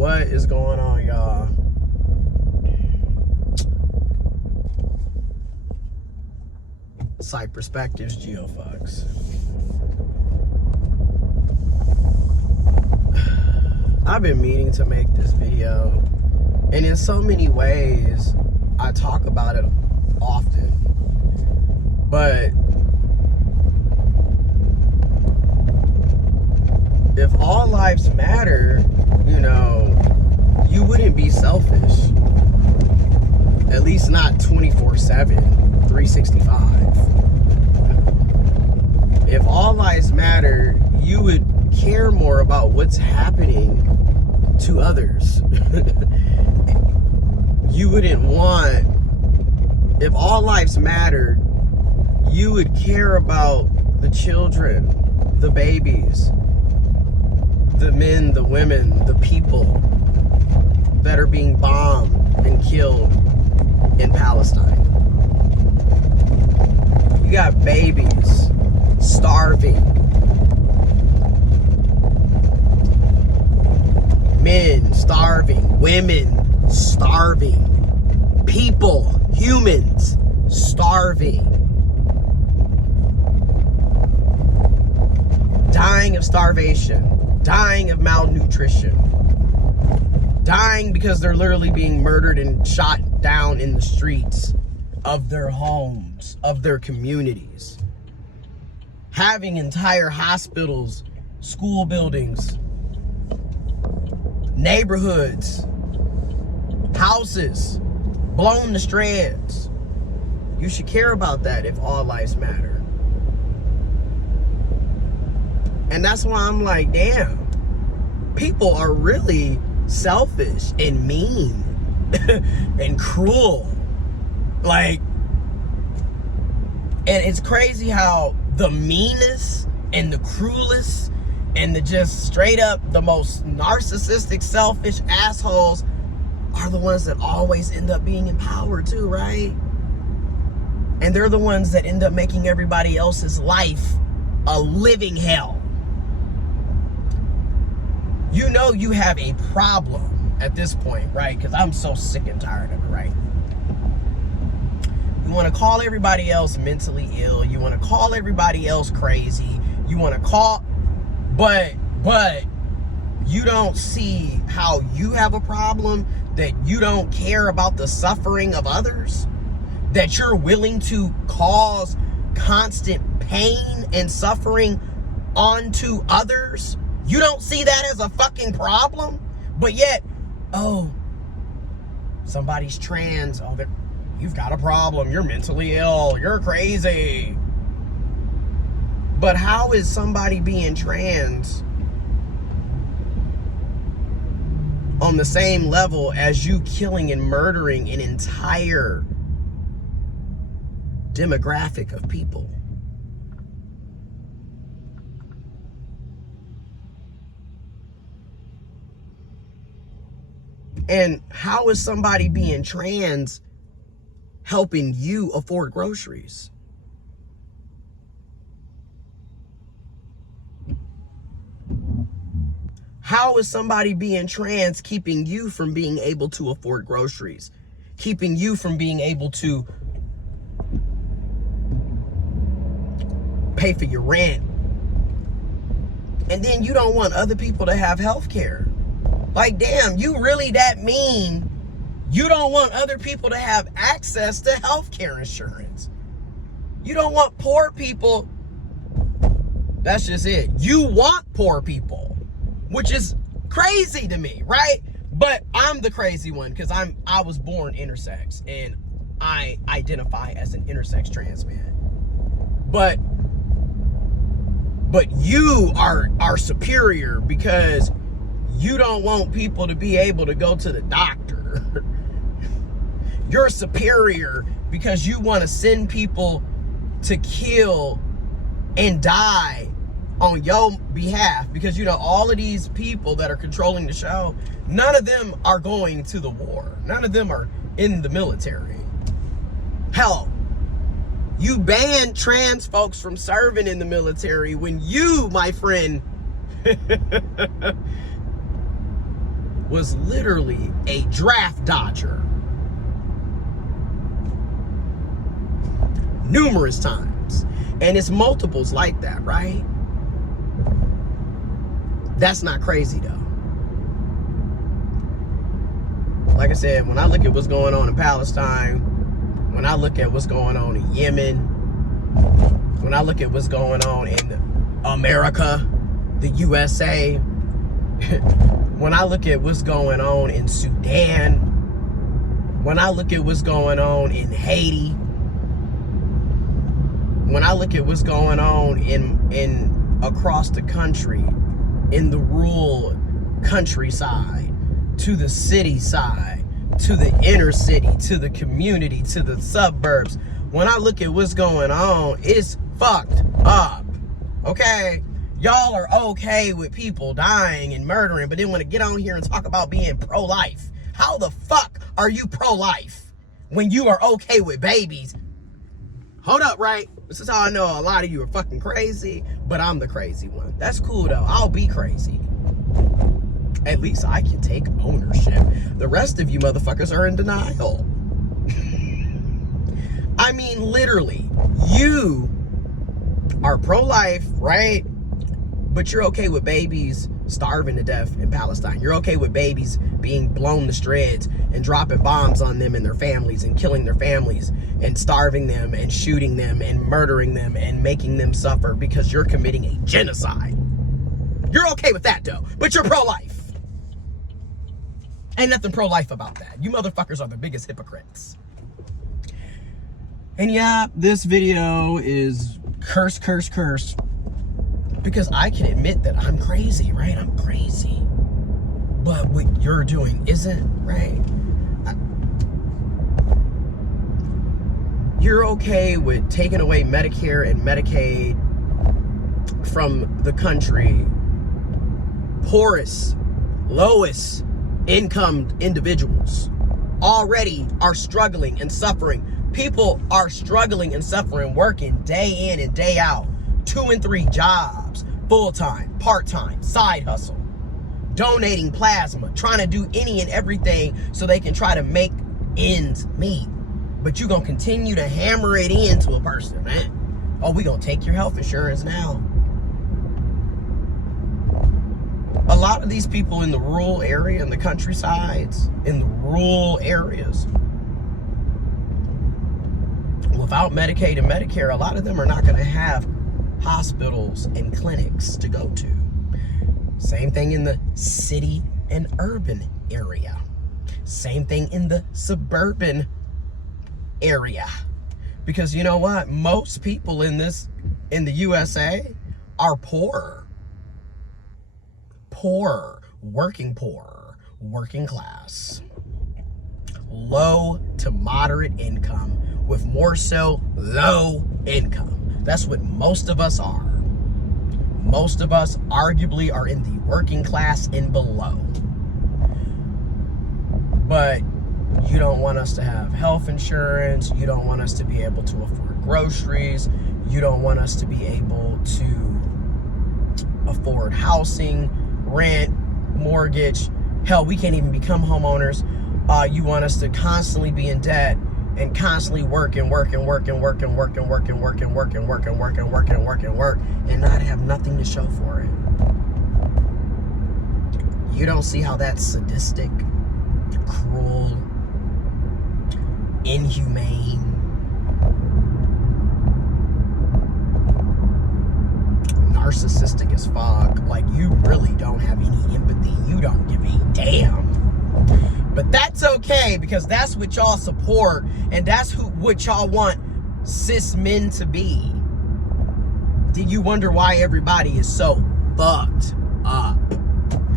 What is going on, y'all? Psych Perspectives, GeoFox. I've been meaning to make this video, and in so many ways, I talk about it often, but if all lives matter, you wouldn't be selfish. At least not 24/7, 365. If all lives matter, you would care more about what's happening to others. You wouldn't want, if all lives mattered, you would care about the children, the babies, the men, the women, the people that are being bombed and killed in Palestine. You got babies starving, men starving, women starving, people, humans starving, dying of starvation, dying of malnutrition, dying because they're literally being murdered and shot down in the streets of their homes, of their communities, having entire hospitals, school buildings, neighborhoods, houses blown to shreds. You should care about that if all lives matter. And that's why I'm like, damn, people are really selfish and mean and cruel. Like, and it's crazy how the meanest and the cruelest and the just straight up the most narcissistic, selfish assholes are the ones that always end up being in power too, right? And they're the ones that end up making everybody else's life a living hell. You know you have a problem at this point, right? Because I'm so sick and tired of it, right? You want to call everybody else mentally ill. You want to call everybody else crazy. You want to call, but you don't see how you have a problem, that you don't care about the suffering of others, that you're willing to cause constant pain and suffering onto others. You don't see that as a fucking problem, but yet, oh, somebody's trans. Oh, you've got a problem. You're mentally ill. You're crazy. But how is somebody being trans on the same level as you killing and murdering an entire demographic of people? And how is somebody being trans helping you afford groceries? How is somebody being trans keeping you from being able to afford groceries? Keeping you from being able to pay for your rent? And then you don't want other people to have health care. Like, damn, you really that mean? You don't want other people to have access to health care insurance. You don't want poor people. That's just it. You want poor people, which is crazy to me, right? But I'm the crazy one because I was born intersex and I identify as an intersex trans man. But you are superior because you don't want people to be able to go to the doctor. You're superior because you want to send people to kill and die on your behalf, because all of these people that are controlling the show, none of them are going to the war. None of them are in the military. Hell, you banned trans folks from serving in the military when you, my friend, was literally a draft dodger. Numerous times. And it's multiples like that, right? That's not crazy though. Like I said, when I look at what's going on in Palestine, when I look at what's going on in Yemen, when I look at what's going on in America, the USA, when I look at what's going on in Sudan, when I look at what's going on in Haiti, when I look at what's going on in across the country, in the rural countryside, to the city side, to the inner city, to the community, to the suburbs. When I look at what's going on, it's fucked up. Okay? Y'all are okay with people dying and murdering, but then want to get on here and talk about being pro-life. How the fuck are you pro-life when you are okay with babies? Hold up, right? This is how I know a lot of you are fucking crazy, but I'm the crazy one. That's cool though. I'll be crazy. At least I can take ownership. The rest of you motherfuckers are in denial. I mean, literally, you are pro-life, right? But you're okay with babies starving to death in Palestine. You're okay with babies being blown to shreds and dropping bombs on them and their families and killing their families and starving them and shooting them and murdering them and making them suffer because you're committing a genocide. You're okay with that though, but you're pro-life. Ain't nothing pro-life about that. You motherfuckers are the biggest hypocrites. And yeah, this video is curse, because I can admit that I'm crazy, right? I'm crazy. But what you're doing isn't, right? You're okay with taking away Medicare and Medicaid from the country. Poorest, lowest income individuals already are struggling and suffering. People are struggling and suffering, working day in and day out, 2 and 3 jobs, full-time, part-time, side hustle, donating plasma, trying to do any and everything so they can try to make ends meet. But you're going to continue to hammer it into a person, man. Oh, we going to take your health insurance now. A lot of these people in the rural area, in the countrysides, in the rural areas, without Medicaid and Medicare, a lot of them are not going to have hospitals and clinics to go to. Same thing in the city and urban area. Same thing in the suburban area. Because you know what? Most people in the USA are poor. Poor, working class, low to moderate income, with more so low income. That's what most of us are. Most of us arguably are in the working class and below. But you don't want us to have health insurance. You don't want us to be able to afford groceries. You don't want us to be able to afford housing, rent, mortgage. Hell, we can't even become homeowners. You want us to constantly be in debt and constantly work and not have nothing to show for it. You don't see how that's sadistic, cruel, inhumane, narcissistic as fuck. Like, you really don't have any empathy. You don't give a damn. But that's okay, because that's what y'all support, and that's what y'all want cis men to be. Did you wonder why everybody is so fucked up?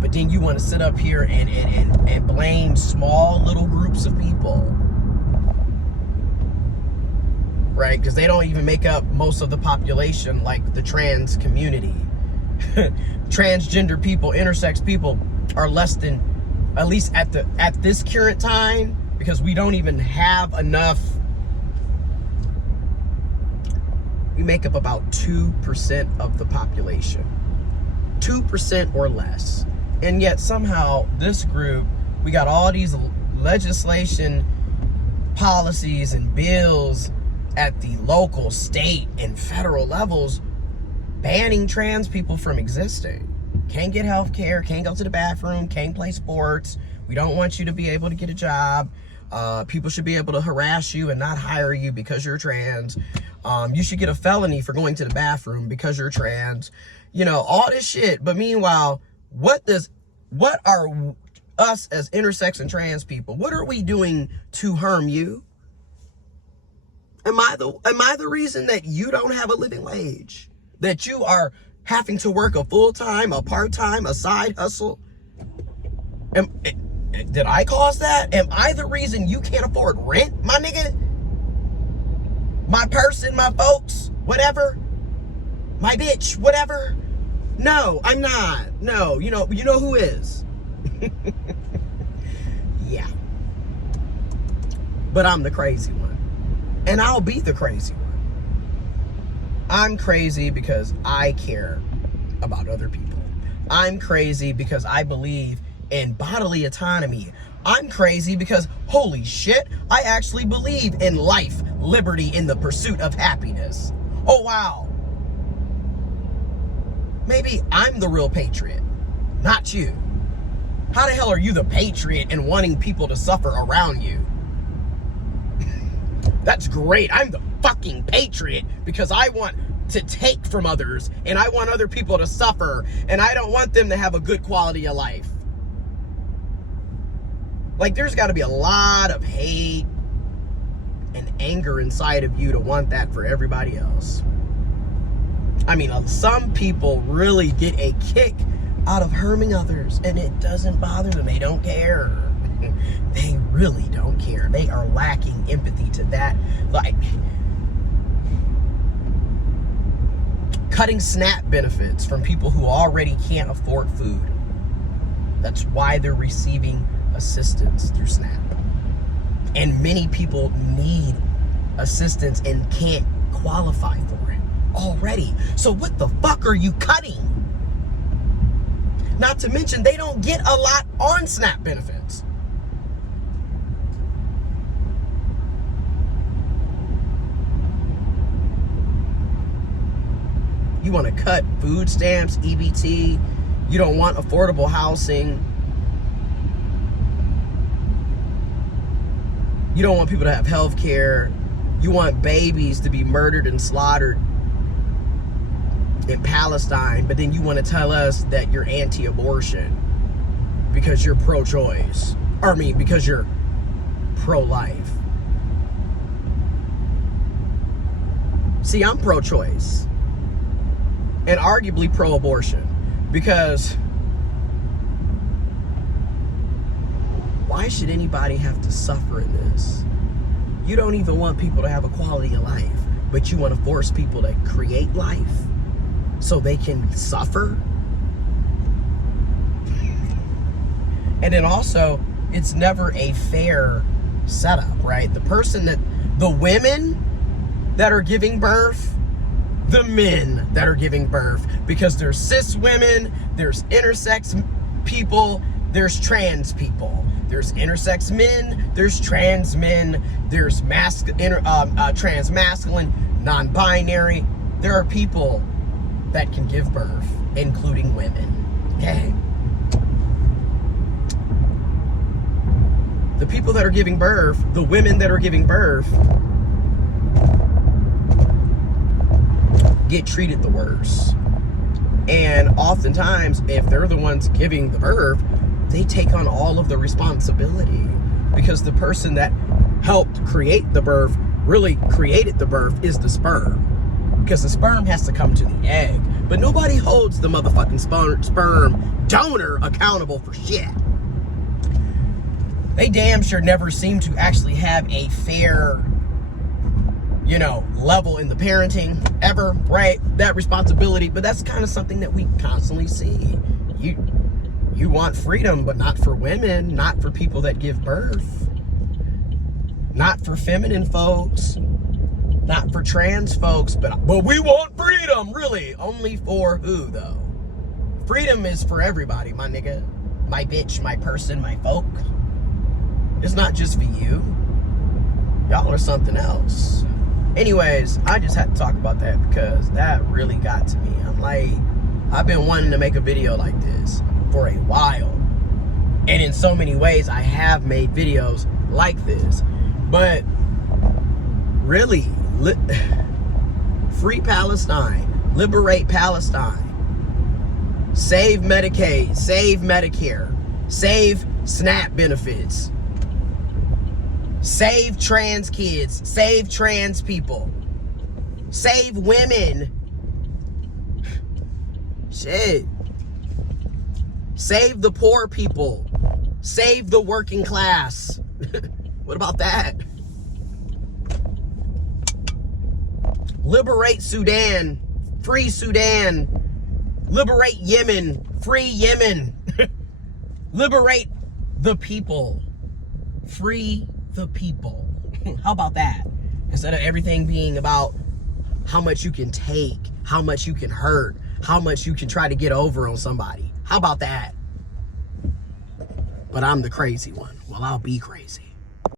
But then you want to sit up here and blame small little groups of people, right? Because they don't even make up most of the population, like the trans community. Transgender people, intersex people are less than, at least at this current time, because we don't even have enough. We make up about 2% of the population. 2% or less. And yet somehow this group, we got all these legislation, policies, and bills at the local, state, and federal levels banning trans people from existing. Can't get health care, can't go to the bathroom, can't play sports. We don't want you to be able to get a job. People should be able to harass you and not hire you because you're trans. You should get a felony for going to the bathroom because you're trans. You know, all this shit. But meanwhile, what are us as intersex and trans people, what are we doing to harm you? Am I the reason that you don't have a living wage? That you are having to work a full-time, a part-time, a side hustle? Did I cause that? Am I the reason you can't afford rent, my nigga? My person, my folks, whatever? My bitch, whatever? No, I'm not. No, you know who is. Yeah. But I'm the crazy one. And I'll be the crazy one. I'm crazy because I care about other people. I'm crazy because I believe in bodily autonomy. I'm crazy because, holy shit, I actually believe in life, liberty, in the pursuit of happiness. Oh, wow. Maybe I'm the real patriot, not you. How the hell are you the patriot and wanting people to suffer around you? That's great. I'm the fucking patriot because I want to take from others and I want other people to suffer and I don't want them to have a good quality of life. Like, there's got to be a lot of hate and anger inside of you to want that for everybody else. I mean, some people really get a kick out of harming others and it doesn't bother them. They don't care. They really don't care. They are lacking empathy to that. Like, cutting SNAP benefits from people who already can't afford food. That's why they're receiving assistance through SNAP. And many people need assistance and can't qualify for it already. So what the fuck are you cutting? Not to mention, they don't get a lot on SNAP benefits. You want to cut food stamps, EBT. You don't want affordable housing. You don't want people to have health care. You want babies to be murdered and slaughtered in Palestine, but then you want to tell us that you're anti-abortion because you're pro-choice. Or I mean, because you're pro-life. See, I'm pro-choice. And arguably pro-abortion. Because why should anybody have to suffer in this? You don't even want people to have a quality of life, but you want to force people to create life so they can suffer? And then also, it's never a fair setup, right? The women that are giving birth, the men that are giving birth, because there's cis women, there's intersex people, there's trans people, there's intersex men, there's trans men, there's trans masculine, non-binary. There are people that can give birth, including women. Okay? The people that are giving birth, the women that are giving birth, get treated the worst. And oftentimes, if they're the ones giving the birth, they take on all of the responsibility because the person that helped create the birth, really created the birth, is the sperm. Because the sperm has to come to the egg. But nobody holds the motherfucking sperm donor accountable for shit. They damn sure never seem to actually have a fair, level in the parenting ever, right? That responsibility, but that's kind of something that we constantly see. You want freedom, but not for women, not for people that give birth, not for feminine folks, not for trans folks, but we want freedom, really. Only for who, though? Freedom is for everybody, my nigga. My bitch, my person, my folk. It's not just for you. Y'all are something else. Anyways, I just had to talk about that because that really got to me. I'm like, I've been wanting to make a video like this for a while. And in so many ways, I have made videos like this. But really, free Palestine. Liberate Palestine. Save Medicaid. Save Medicare. Save SNAP benefits. Save trans kids. Save trans people. Save women. Shit. Save the poor people. Save the working class. What about that? Liberate Sudan. Free Sudan. Liberate Yemen. Free Yemen. Liberate the people. Free the people. How about that? Instead of everything being about how much you can take, how much you can hurt, how much you can try to get over on somebody. How about that? But I'm the crazy one. Well, I'll be crazy.